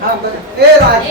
हा बरं. ए राज.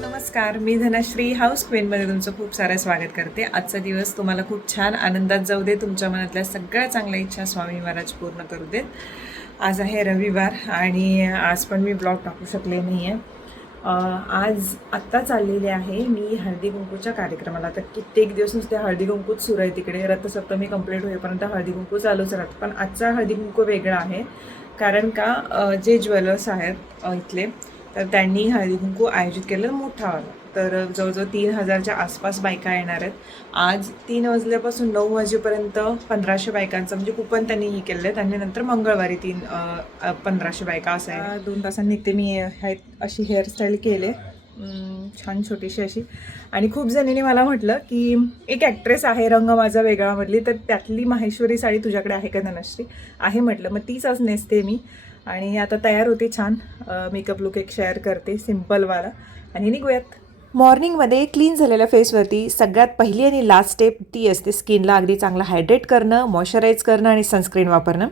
नमस्कार मी धनश्री हाऊस क्वीनमध्ये तुमचं खूप सारं स्वागत करते. आजचा दिवस तुम्हाला खूप छान आनंदात जाऊ दे तुमच्या मनातल्या सगळ्या चांगल्या इच्छा स्वामी महाराज पूर्ण करू देत. आज आहे रविवार आणि आज पण मी ब्लॉग टाकू शकले नाही आहे आज आत्ता चाललेली आहे मी हळदी कुंकूच्या कार्यक्रमाला. तर कित्येक दिवस नुसते हळदी कुंकूच सुरू आहे तिकडे. रथसप्तमी कंप्लीट होईपर्यंत हळदी कुंकू चालूच राहतं. पण आजचा हळदी कुंकू वेगळा आहे. कारण का जे ज्वेलर्स आहेत इथले तर त्यांनी हळदी कुंकू आयोजित केलं मोठा वाला तर जवळजवळ तीन हजारच्या आसपास बायका येणार आहेत. आज तीन वाजल्यापासून नऊ वाजेपर्यंत पंधराशे बायकांचं म्हणजे कुपन त्यांनी हे केलं आहे. आणि नंतर मंगळवारी तीन पंधराशे बायका असं आहे. दोन तासांनी निघते मी हे अशी हेअरस्टाईल केले छान छोटीशी अशी. आणि खूप जणींनी मला म्हटलं की एक ॲक्ट्रेस आहे रंग माझा वेगळामधली तर त्यातली माहेश्वरी साडी तुझ्याकडे आहे का धनश्री? आहे म्हटलं. मग तीच आज नेसते मी. आणि आता तयार होते छान. मेकअप लुक एक शेअर करते सिम्पलवाला आणि निघूयात. मॉर्निंगमध्ये क्लीन झालेल्या फेसवरती सगळ्यात पहिली आणि लास्ट स्टेप ती असते स्किनला अगदी चांगलं हायड्रेट करणं मॉइश्चराईज करणं आणि सनस्क्रीन वापरणं.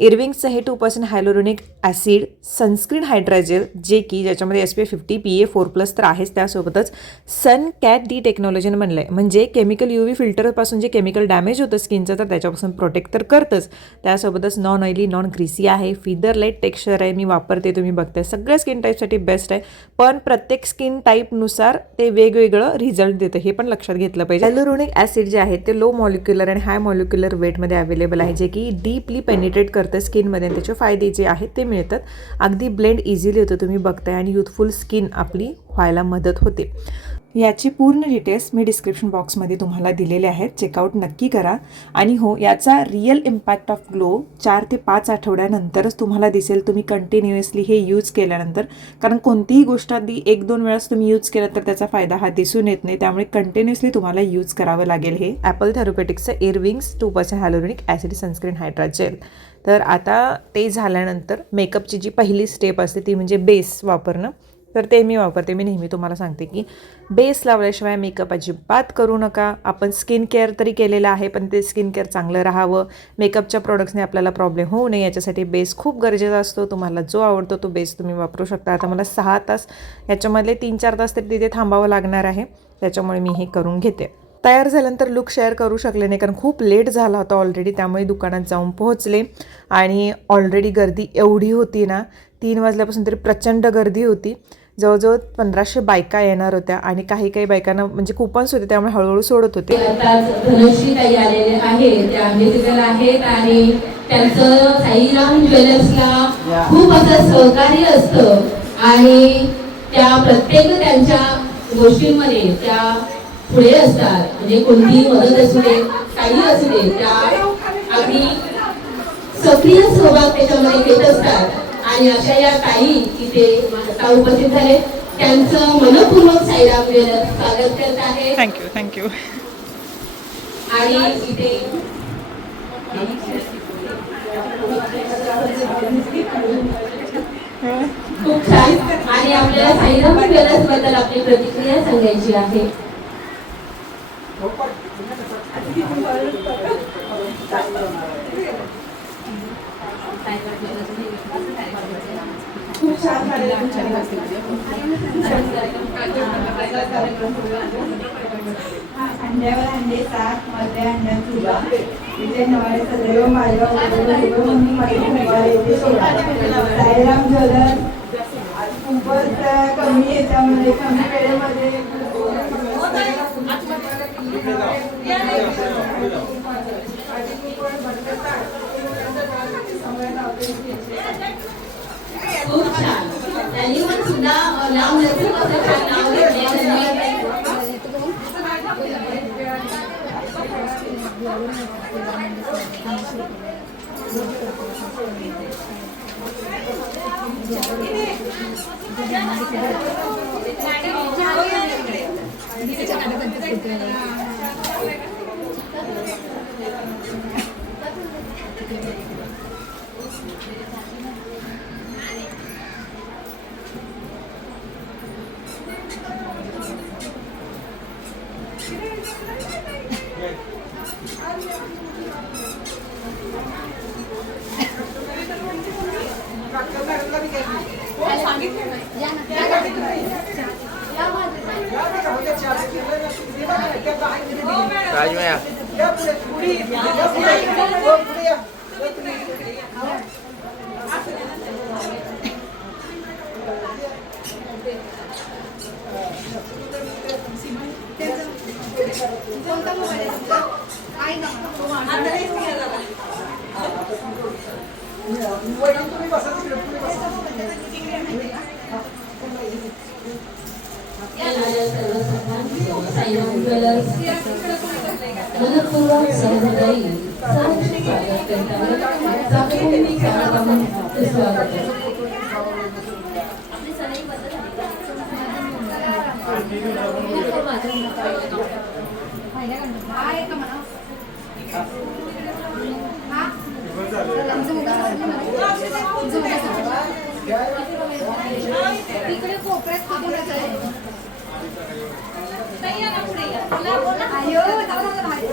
इरविंगचं हे two percent hyaluronic acid sunscreen hydragel जे की ज्याच्यामध्ये S P A fifty P A four plus तर आहेच त्यासोबतच सन कॅट डी टेक्नॉलॉजीनं म्हणलं आहे म्हणजे केमिकल यू व्ही फिल्टरपासून जे केमिकल डॅमेज होतं स्किनचं तर त्याच्यापासून प्रोटेक्ट तर करतंच. त्यासोबतच नॉन ऑइली नॉन ग्रीसी आहे. फिदर लाइट टेक्स्चर आहे मी वापरते तुम्ही बघताय. सगळ्या स्किन टाईपसाठी बेस्ट आहे. पण प्रत्येक स्किन टाईपनुसार ते वेगवेगळं रिझल्ट देतं. हे पण लक्षात घेतलं पाहिजे. हॅलोरोनिक ॲसिड जे आहे ते लो मॉलिक्युलर आणि हाय मॉलिक्युलर वेटमध्ये अवेलेबल आहे जे की डीपली पेनिट्रेट करतं. स्किनमध्ये त्याचे फायदे जे आहेत ते मिळतात. अगदी ब्लेंड इझिली होतं. तुम्ही बघताय आणि युथफुल स्किन आपली व्हायला मदत होते. याची पूर्ण डिटेल्स मी डिस्क्रिप्शन बॉक्समध्ये तुम्हाला दिलेले आहेत. चेकआउट नक्की करा. आणि हो याचा रिअल इम्पॅक्ट ऑफ ग्लो चार ते पाच आठवड्यानंतरच तुम्हाला दिसेल. तुम्ही कंटिन्युअसली हे यूज केल्यानंतर. कारण कोणतीही गोष्ट आधी एक दोन वेळाच तुम्ही यूज केलं तर त्याचा फायदा हा दिसून येत नाही. त्यामुळे कंटिन्युअसली तुम्हाला यूज करावं लागेल हे. Apple थेरोपेटिक्सचं Airwings two percent hyaluronic acid sunscreen hydragel तर आता ते झाल्यानंतर मेकअपची जी पहिली स्टेप असते ती म्हणजे बेस वापरणं. तर ते मी वापरते. मी नेहमी तुम्हाला सांगते की बेस लावल्याशिवाय मेकअप अजिबात करू नका. आपण स्किन केअर तरी केलेलं आहे पण ते स्किन केअर चांगलं राहावं. मेकअपच्या प्रोडक्ट्सने आपल्याला प्रॉब्लेम होऊ नये. याच्यासाठी बेस खूप गरजेचा असतो. तुम्हाला जो आवडतो तो बेस तुम्ही वापरू शकता. आता मला सहा तास याच्यामधले तीन चार तास तरी तिथे थांबावं लागणार आहे. त्याच्यामुळे मी हे करून घेते. तयार झाल्यानंतर लुक शेअर करू शकले नाही कारण खूप लेट झाला होता ऑलरेडी त्यामुळे दुकानात जाऊन पोहोचले. आणि ऑलरेडी गर्दी एवढी होती ना तीन वाजल्यापासून तरी प्रचंड गर्दी होती. जवळजवळ पंधराशे बायका येणार होत्या आणि काही काही बायकांना म्हणजे कुपन्स होते त्यामुळे हळूहळू सोडत होते. त्यांचं साईराम ज्वेलर्सला खूप असं सहकार्य असतं. आणि त्या प्रत्येक त्यांच्या गोष्टींमध्ये त्या पुढे असतात. म्हणजे कोणतीही मदत असू दे काही असू दे त्या अगदी सक्रिय सहभाग त्याच्यामध्ये घेत असतात. आणि अशा या ताई इथे आता उपस्थित झाले. त्यांचं मनपूर्वक साईराम ज्वेलर्स स्वागत करत आहे. थँक्यू थँक्यू आणि इथे खूप छान. आणि आपल्याला साईराम ज्वेलर्सबद्दल आपली प्रतिक्रिया सांगायची आहे. अंड्यावर अंडे सात मध्ये अंड्या तुला तिथे नवाडे सदैव माझ्या साईराम खूपच कमी याच्यामध्ये कमी Thank you. राजमया येणाऱ्या साईराम ज्वेलर्स मनपूर्वक सहृदयी सहर्ष स्वागत तिकडे कोपऱ्यात असायचं. आयो, जाऊ नका बाहेर.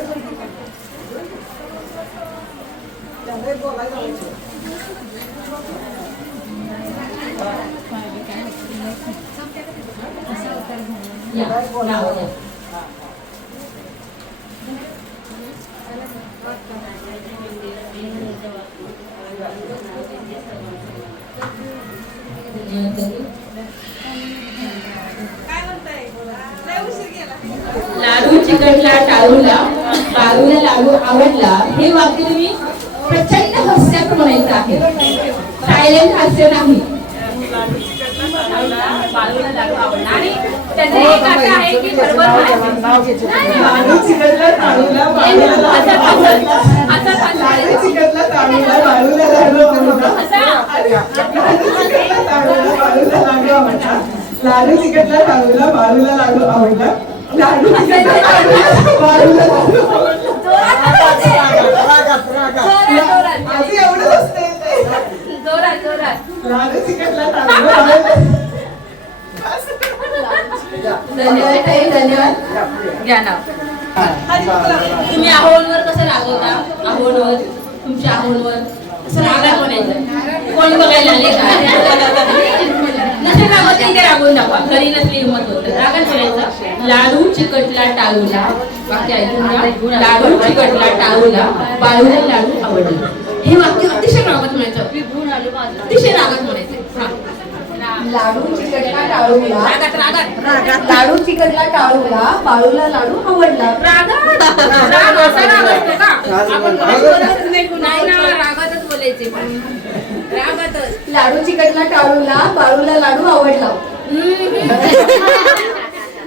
या, नाव द्या. धन्यवाद ताई. लाडू चिकटला टाळूला बाळूला लाडू आवडला हे वाक्य तुम्ही प्रचंड हास्यात म्हणायचं आहे सायलेंट हास्य नाही बाळूला लाडू आवडला आणि त्याचे एक असं आहे की बरोबर म्हणायचं. नाही, नाही, लाडू चिकटला नाही, बाळूला असं- आवडला. धन्यवाद धन्यवाद घ्या ना तुम्ही आहोनवर कसं रागवता आहोनवर तुमच्या आहोनवर कसं रागा म्हणायचं कोणी बघायला आले का नसेल रागवत नाही ते रागवून दाखवा घरी नसली हिंमत होत रागात म्हणायचं लाडू चिकटला टाळूला. वाक्य ऐकून घ्या. लाडू चिकटला टाळूला. बाळूला लाडू आवडला. हे वाक्य अतिशय रागात म्हणायचं. अतिशय रागात म्हणायचं. लाडू चिकटला टाळूला. रागात रागात. लाडू चिकटला टाळूला. बाळूला लाडू आवडला. रागात. राग असा राग असतो का? आपण नाही ना रागातच बोलायचे. पण लाडू चिकटला टाळूला बाळूला लाडू आवडला.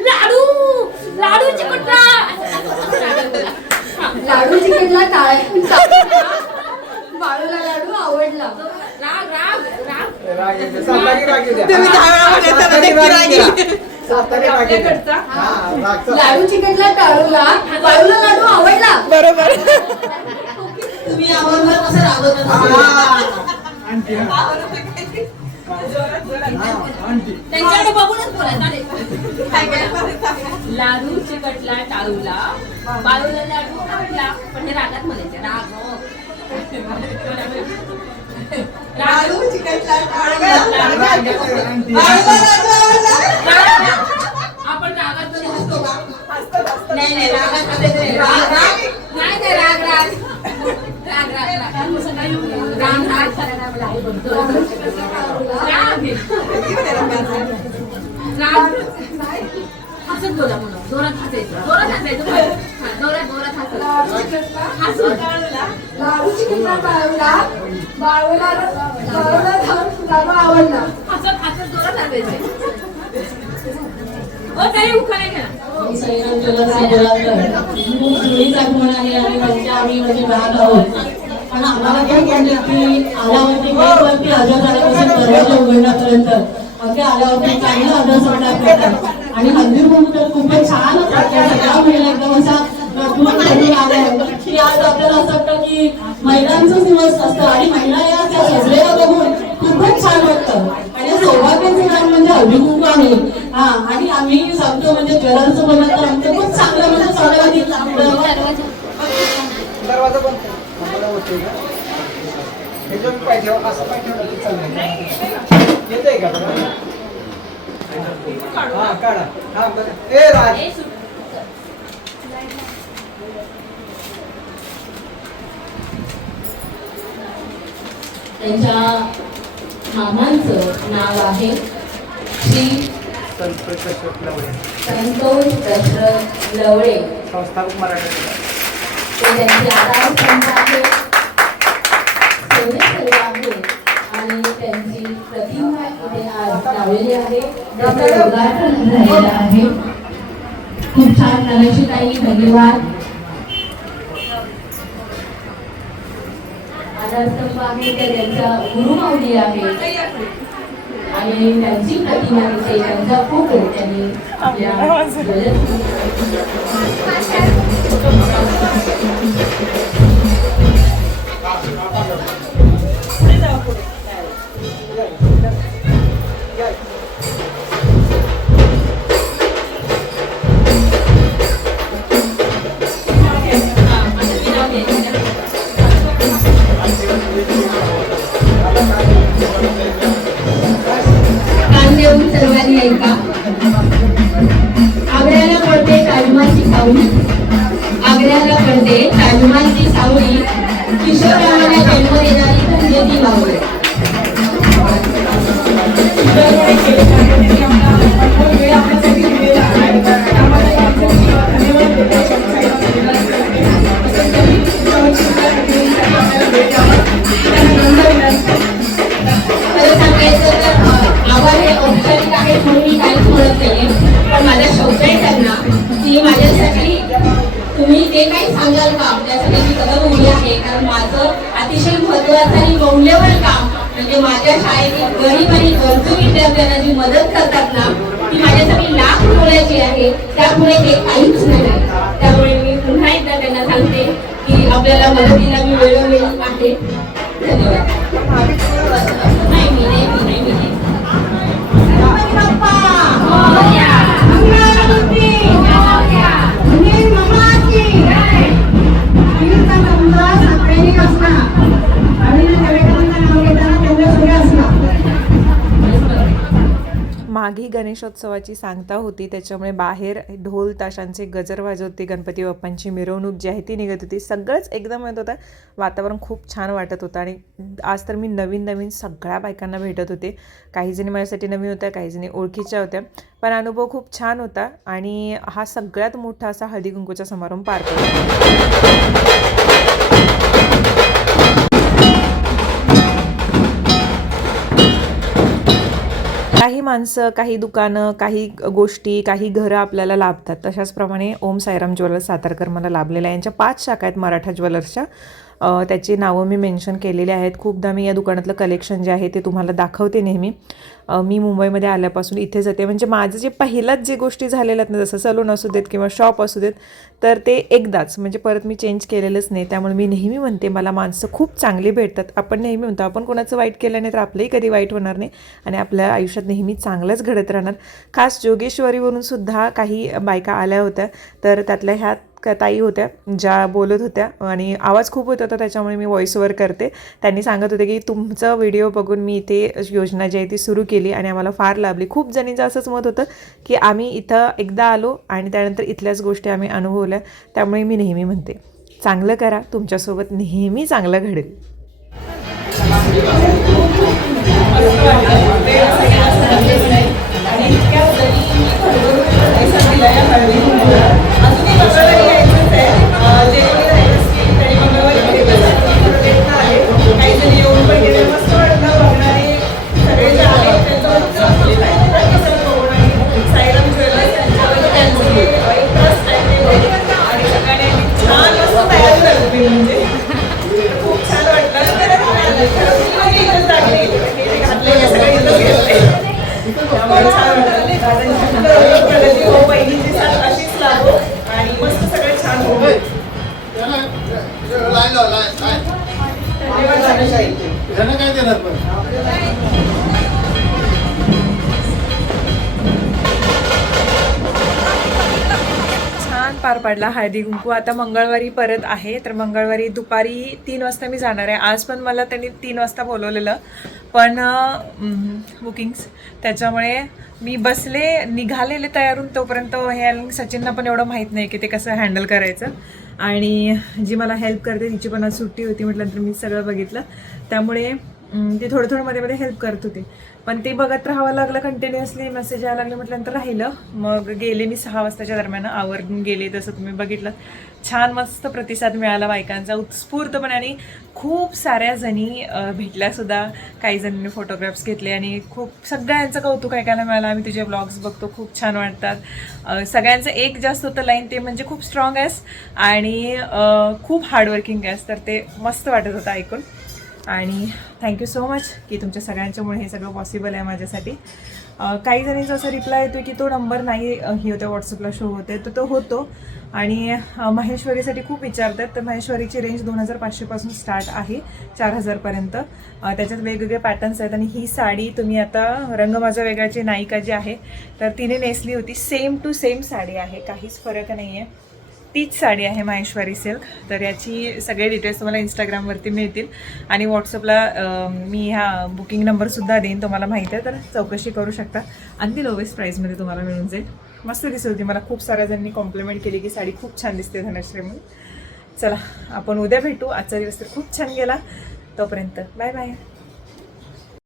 लाडू! लाडू चिकटला! लाडू चिकटला टाळ बाळूला लाडू आवडला. लाडू चिकटला टाळूला बाळूला लाडू आवडला. बरोबर. तुम्ही आहोनवर कसं रागवता त्यांच्याकडे बघूनच बोलायचं लाडू चिकटला टाळूला. बाळूला लाडू आवडला पण हे रागात म्हणायचे राग हो. लाडू चिकटला. आपण रागात मध्ये हसतो का नाही नाही रागात नाही. राग राग. हसत बोला म्हणून जोरात हसायचं जोरात हसायचं जोरात जोरात आवडला हसत हसत जोरात हसायचं हो तरी उखाणे घ्या आठवण आहे आणि आम्ही म्हणजे भाग म्हणजे आहोत. पण आम्हाला काय म्हणले की आल्यावरती गेटवरती हजर झाल्यापासून दरवाजा उघडण्यापर्यंत अगदी आल्यावरती चांगला आणि मंदिर बघून तर खूपच छान वाटतं सगळ्या महिला एकदम असा की आज आपल्याला असं वाटतं की महिलांचाच दिवस असतं आणि महिला या त्या सजलेल्या बघून खूपच छान वाटतं. सौभाग्याचं काम म्हणजे कुंकू आहे हा आणि आम्ही सांगतो म्हणजे ज्वेलरचं बोललं तर आमचं खूप चांगलं म्हणजे स्वागत आहे. दरवाजा बंद कर. आम्हाला होतंय का? हे असं. येतंय का? हा, काढा. हा, बरं. ए, राज. त्यांच्या मामांचं नाव आहे श्री संतोष दशरथ लवळे. संस्थापक मराठी ते त्यांचे आधार आहे सेवेकरी आहे आणि त्यांची प्रतिमा इथे आज लावलेली आहे. त्याचं उद्घाटन झालेलं आहे. खूप छान ताई धन्यवाद. आधारस्तंभ आहे त्या त्यांच्या गुरुमाऊली आहे आणि त्यांची प्रतिमा तिथे त्यांचा खूप त्यांनी सर्वांनी का? आग्र्याला पडते ताजमहालची सावली. आग्र्याला पडते ताजमहालची सावली. किशोर किशोरामाला जन्म देणारी म्हणजे ती मावळी आहे म्हणून पण माझा शौक आहे त्यांना की? माझ्यासाठी तुम्ही ते काही सांगाल का? त्यासाठी मी सगळं उभी आहे कारण माझं अतिशय महत्वाचं आणि मौल्यवान काम म्हणजे माझ्या शाळेतील गरीब आणि गरजू विद्यार्थ्यांना जी मदत करतात ना ती माझ्यासाठी लाख बोलायची आहे त्यामुळे ते काहीच नाही त्यामुळे मी पुन्हा एकदा त्यांना सांगते की आपल्याला मदतीला मी वेळोवेळी आहे धन्यवाद. गणेशोत्सवाची सांगता होती. त्याच्यामुळे बाहेर ढोल ताशांचे गजर वाजवते गणपती बाप्पांची मिरवणूक जी आहे ती निघत होती. सगळंच एकदम येत होतं. वातावरण खूप छान वाटत होतं आणि आज तर मी नवीन नवीन सगळ्या बायकांना भेटत होते. काही जणी माझ्यासाठी नवीन होत्या काही जणी ओळखीच्या होत्या. पण अनुभव खूप छान होता आणि हा सगळ्यात मोठा असा हळदी कुंकूचा समारंभ पार पडला. काही माणसं काही दुकानं काही गोष्टी काही घरं आपल्याला लाभतात. तशाचप्रमाणे ओम सायराम ज्वेलर्स सातारकर मला लाभलेला आहे. यांच्या पाच शाखा आहेत मराठा ज्वेलर्सच्या. त्याची नावं मी मेन्शन केलेली आहेत. खूपदा मी या दुकानातलं कलेक्शन जे आहे ते तुम्हाला दाखवते नेहमी. मी मुंबईमध्ये आल्यापासून इथे जाते. म्हणजे माझं जे पहिलाच जे गोष्टी झालेल्या आहेत ना जसं सलून असू देत किंवा शॉप असू देत तर ते एकदाच. म्हणजे परत मी चेंज केलेलंच नाही. त्यामुळे मी नेहमी म्हणते मला माणसं खूप चांगली भेटतात. आपण नेहमी म्हणतो आपण कोणाचं वाईट केलं नाही तर आपलंही कधी वाईट होणार नाही. आणि आपल्या आयुष्यात नेहमी चांगलंच घडत राहणार. खास जोगेश्वरीवरून सुद्धा काही बायका आल्या होत्या. तर त्यातल्या ह्या ताई होत्या ज्या बोलत होत्या आणि आवाज खूप होत होता त्याच्यामुळे मी व्हॉइस करते. त्यांनी सांगत होते की तुमचं व्हिडिओ बघून मी इथे योजना जी आहे ती सुरू केली आणि आम्हाला फार लाभली. खूप जणींचं असंच मत होतं की आम्ही इथं एकदा आलो आणि त्यानंतर इथल्याच गोष्टी आम्ही अनुभवल्या त्यामुळे मी नेहमी म्हणते चांगलं करा तुमच्यासोबत नेहमी चांगलं घडेल. खूप पार हळदी कुंकू. आता मंगळवारी परत आहे तर मंगळवारी दुपारी तीन वाजता मी जाणार आहे. आज पण मला त्यांनी तीन वाजता बोलवलेलं. पण बुकिंग्स त्याच्यामुळे मी बसले निघालेले तयारून तोपर्यंत हे सचिनना पण एवढं माहीत नाही की ते कसं हँडल करायचं. आणि जी मला हेल्प करते तिची पण आज सुट्टी होती म्हटल्यानंतर मी सगळं बघितलं. त्यामुळे ती थोडं थोडं मध्ये मध्ये हेल्प करत होते. पण ते बघत राहावं लागलं कंटिन्युअसली मेसेज यायला लागले म्हटल्यानंतर राहिलं. मग गेले मी सहा वाजताच्या दरम्यान आवरून गेले जसं तुम्ही बघितलं. छान मस्त प्रतिसाद मिळाला बायकांचा उत्स्फूर्तपणे आणि खूप साऱ्या जणी भेटल्यासुद्धा काही जणींनी फोटोग्राफ्स घेतले आणि खूप सगळ्यांचं कौतुक ऐकायला मिळालं. आम्ही तुझे ब्लॉग्स बघतो खूप छान वाटतात. सगळ्यांचं एक जास्त होतं लाईन ते म्हणजे खूप स्ट्रॉंग आहेस आणि खूप हार्डवर्किंग आहेस. तर ते मस्त वाटत होतं ऐकून. आणि थँक्यू सो मच की तुमच्या सगळ्यांच्यामुळे हे सगळं पॉसिबल आहे माझ्यासाठी. काही जणींचा असं रिप्लाय येतो की तो नंबर नाही हे होत्या व्हॉट्सअपला शो होते तर तो होतो. आणि महेश्वरीसाठी खूप विचारतात तर महेश्वरीची रेंज दोन हजार पाचशेपासून स्टार्ट आहे चार हजारपर्यंत त्याच्यात वेगवेगळे पॅटर्न्स आहेत आणि ही साडी तुम्ही आता रंग माझा वेगळ्याची नायिका जी आहे तर तिने नेसली होती. सेम टू सेम साडी आहे काहीच फरक नाही आहे तीच साडी आहे माहेश्वरी सिल्क. तर याची सगळे डिटेल्स तुम्हाला इंस्टाग्रामवरती मिळतील. आणि व्हॉट्सअपला मी ह्या बुकिंग नंबरसुद्धा देईन तुम्हाला माहिती आहे. तर चौकशी करू शकता. अगदी लोवेस्ट प्राईजमध्ये तुम्हाला मिळून जाईल. मस्त दिसत होती. मला खूप साऱ्या जणांनी कॉम्प्लिमेंट केली की साडी खूप छान दिसते धनश्री म्हणून. चला आपण उद्या भेटू. आजचा दिवस तर खूप छान गेला. तोपर्यंत बाय बाय